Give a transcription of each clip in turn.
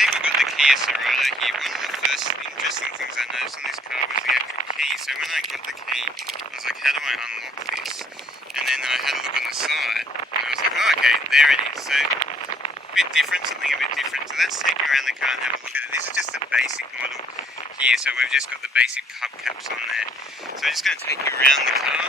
today we've got the Kia Cerato here. One of the first interesting things I noticed on this car was the actual key. So when I got the key, I was like, how do I unlock this? And then I had a look on the side, and I was like, oh, okay, there it is. So a bit different, something a bit different. So let's take you around the car and have a look at it. This is just the basic model here, so we've just got the basic hubcaps on there. So I'm just going to take you around the car,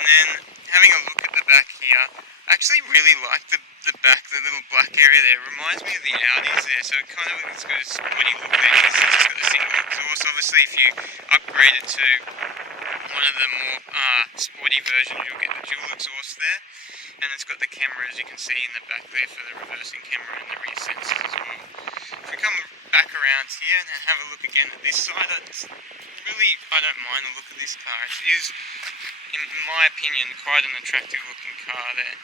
and then having a look at the back here. I actually really like the back, the little black area there. It reminds me of the Audis there, so it's got a sporty look there. It's just got a single exhaust. Obviously, if you upgrade it to one of the more sporty versions, you'll get the dual exhaust there. And it's got the camera, as you can see, in the back there for the reversing camera and the rear sensors as well. If we come back around here and have a look again at this side, I don't mind the look of this car. It is, in my opinion, quite an attractive looking car there.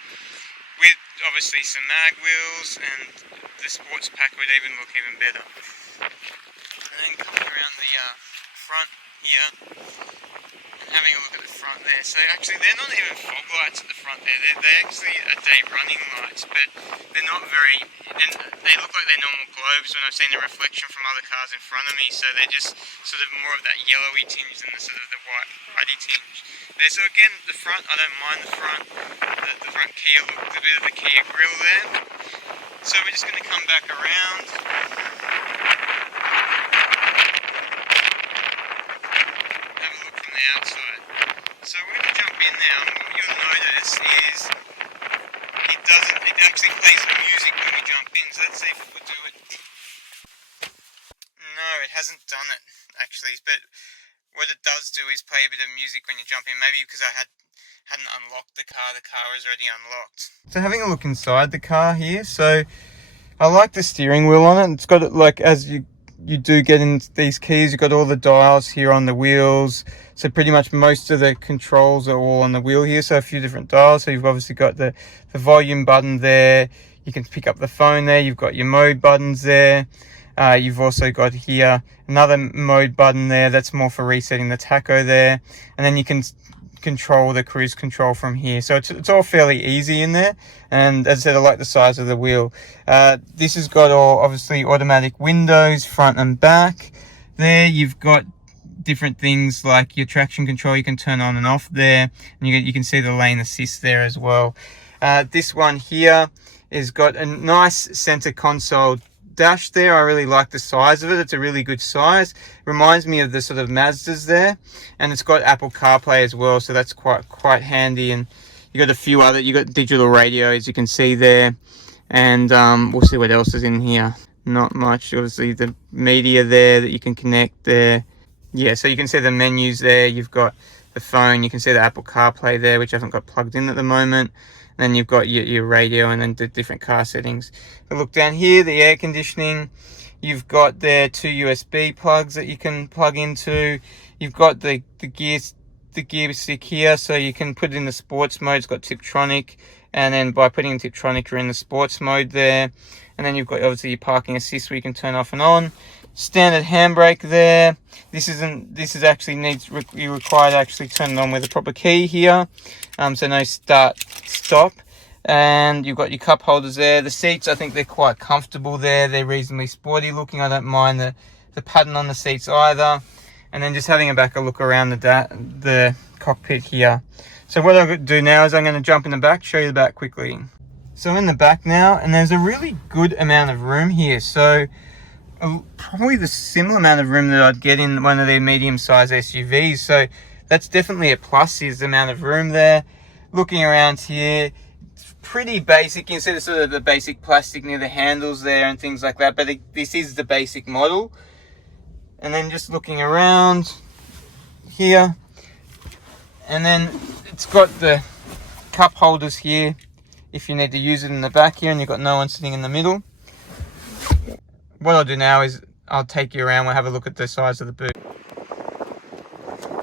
With obviously some mag wheels, and the sports pack would even look even better. And then coming around the front here, and having a look at the front there. So actually they're not even fog lights at the front there. They're actually day running lights, but they're not very, they look like they're normal globes when I've seen the reflection from other cars in front of me. So they're just sort of more of that yellowy tinge than the sort of the whitey tinge. There, so again, the front, I don't mind the front. The front Kia look, a bit of the Kia grille there. So we're just going to come back around. Have a look from the outside. So we're going to jump in now, and what you'll notice is it actually plays music when we jump in. So let's see if we'll do it. No, it hasn't done it actually, but what it does do is play a bit of music when you jump in. Maybe because I hadn't unlocked the car is already unlocked. So having a look inside the car here, so I like the steering wheel on it. It's got it like, as you do get in these keys, you've got all the dials here on the wheels. So pretty much most of the controls are all on the wheel here. So a few different dials. So you've obviously got the volume button there. You can pick up the phone there. You've got your mode buttons there. You've also got here another mode button there. That's more for resetting the tacho there. And then you can control the cruise control from here. So it's all fairly easy in there. And as I said, I like the size of the wheel. This has got all obviously automatic windows, front and back. There you've got different things like your traction control you can turn on and off there. And you can see the lane assist there as well. This one here has got a nice center console dash there. I really like the size of it. It's a really good size. Reminds me of the sort of Mazdas there, and it's got Apple CarPlay as well, so that's quite handy. And you got a few other, you got digital radio, as you can see there, and we'll see what else is in here. Not much. Obviously the media there that you can connect there. Yeah, so you can see the menus there. You've got the phone, you can see the Apple CarPlay there, which I haven't got plugged in at the moment. Then you've got your radio, and then the different car settings. But look down here, the air conditioning. You've got there 2 USB plugs that you can plug into. You've got the gear stick here, so you can put it in the sports mode. It's got Tiptronic, and then by putting in Tiptronic, you're in the sports mode there. And then you've got obviously your parking assist, where you can turn off and on. Standard handbrake there. You're required to actually turn it on with a proper key here. So no start stop. And you've got your cup holders there. The seats, I think they're quite comfortable there. They're reasonably sporty looking. I don't mind the pattern on the seats either. And then just having a look around the cockpit here. So what I'm going to do now is I'm going to jump in the back, show you the back quickly. So I'm in the back now, and there's a really good amount of room here. So probably the similar amount of room that I'd get in one of their medium-sized SUVs. So that's definitely a plus, is the amount of room there. Looking around here, it's pretty basic. You can see the sort of the basic plastic near the handles there and things like that, but this is the basic model. And then just looking around here, and then it's got the cup holders here if you need to use it in the back here, and you've got no one sitting in the middle. What I'll do now is I'll take you around. We'll have a look at the size of the boot.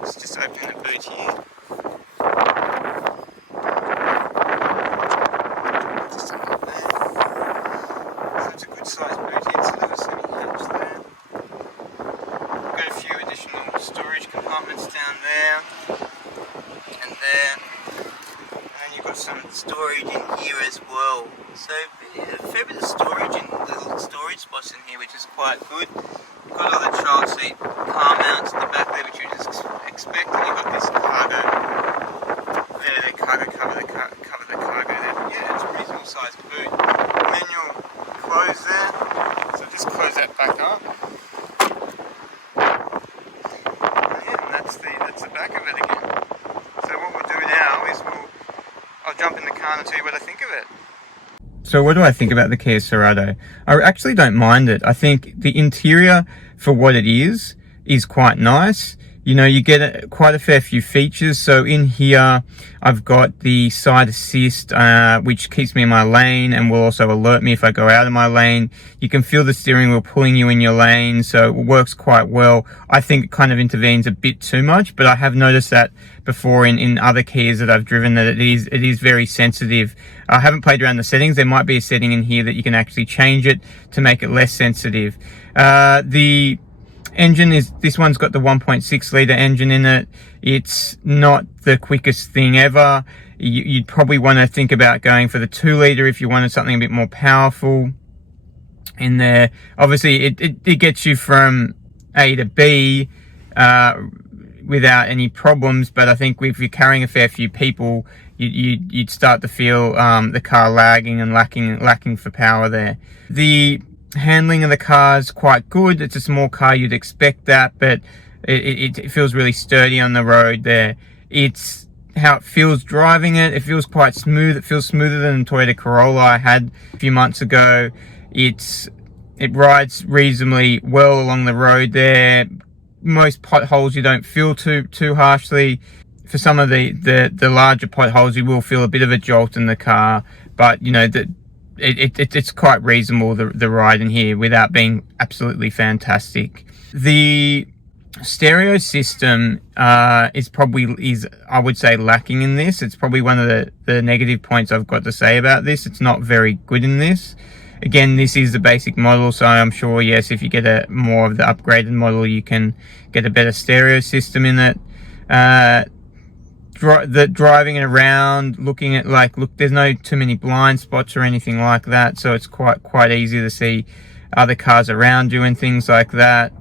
Let's just open the boot here. Just a look there. So it's a good size boot here. It's sort of a semi-hatch there. We've got a few additional storage compartments down there and there. And then you've got some storage in here as well. So a fair bit of storage in the little storage spots nice in here, which is quite good. You've got all the child seat car mounts in the back there, which you just expect, and you've got this cargo there, the cargo cover the cargo there. But yeah, it's a reasonable sized boot. Manual close there, so just close that back up. And yeah, and that's the back of it again. So what we'll do now is I'll jump in the car and tell you what I think of it. So what do I think about the Kia Cerato? I actually don't mind it. I think the interior, for what it is quite nice. You know, you get quite a fair few features. So in here, I've got the side assist, which keeps me in my lane and will also alert me if I go out of my lane. You can feel the steering wheel pulling you in your lane, so it works quite well. I think it kind of intervenes a bit too much, but I have noticed that before in other Kias that I've driven, that it is very sensitive. I haven't played around the settings. There might be a setting in here that you can actually change it to make it less sensitive. The engine this one's got the 1.6 litre engine in it. It's not the quickest thing ever. You'd probably want to think about going for the 2 litre if you wanted something a bit more powerful in there. Obviously it gets you from A to B without any problems, but I think if you're carrying a fair few people, you'd start to feel the car lagging and lacking for power there. The handling of the car is quite good. It's a small car, you'd expect that, but it feels really sturdy on the road there. It's how it feels driving it. It feels quite smooth. It feels smoother than the Toyota Corolla I had a few months ago. It rides reasonably well along the road there. Most potholes you don't feel too harshly. For some of the larger potholes, you will feel a bit of a jolt in the car, but you know that it's quite reasonable, the ride in here, without being absolutely fantastic. The stereo system is I would say lacking in this. It's probably one of the negative points I've got to say about this. It's not very good in this. Again, this is the basic model, so I'm sure, yes, if you get a more of the upgraded model, you can get a better stereo system in it. Driving it around, looking at there's no too many blind spots or anything like that, so it's quite easy to see other cars around you and things like that.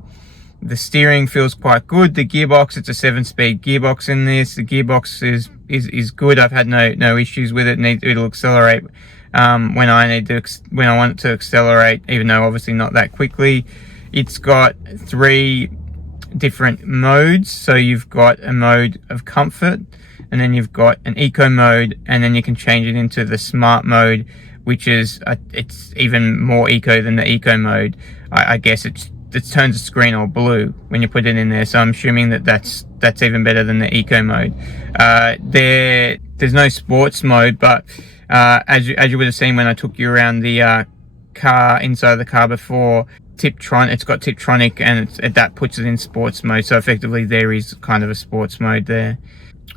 The steering feels quite good. The gearbox, it's a 7-speed gearbox in this. The gearbox is good. I've had no issues with it. It'll accelerate when I want it to accelerate, even though obviously not that quickly. It's got 3 different modes. So you've got a mode of comfort, and then you've got an eco mode, and then you can change it into the smart mode, which is it's even more eco than the eco mode. I guess it turns the screen all blue when you put it in there, so I'm assuming that's even better than the eco mode. There's no sports mode, but as you would have seen when I took you around the car, inside of the car before, it's got Tiptronic, and that puts it in sports mode, so effectively there is kind of a sports mode there.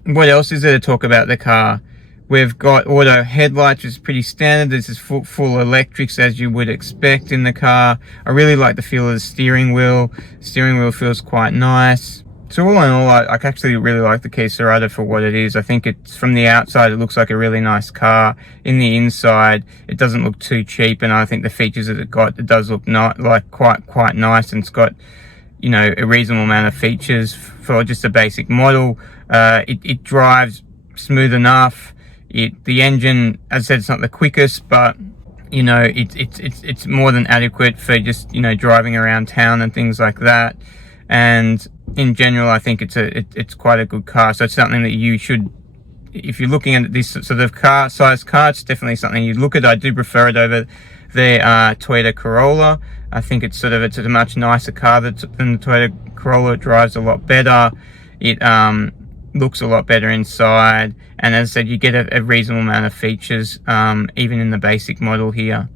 What else is there to talk about the car? We've got auto headlights, which is pretty standard. This is full electrics, as you would expect in the car. I really like the feel of the steering wheel. The steering wheel feels quite nice. So all in all, I actually really like the Kia Cerato for what it is. I think it's, from the outside, it looks like a really nice car. In the inside, it doesn't look too cheap, and I think the features that it does look quite nice, and it's got, you know, a reasonable amount of features for just a basic model. It drives smooth enough. The engine, as I said, it's not the quickest, but you know, it's more than adequate for just, you know, driving around town and things like that. And in general, I think it's quite a good car. So it's something that you should, if you're looking at this sort of size car, it's definitely something you'd look at. I do prefer it over the Toyota Corolla. I think it's a much nicer car than the Toyota Corolla. It drives a lot better. It looks a lot better inside, and as I said, you get a reasonable amount of features even in the basic model here.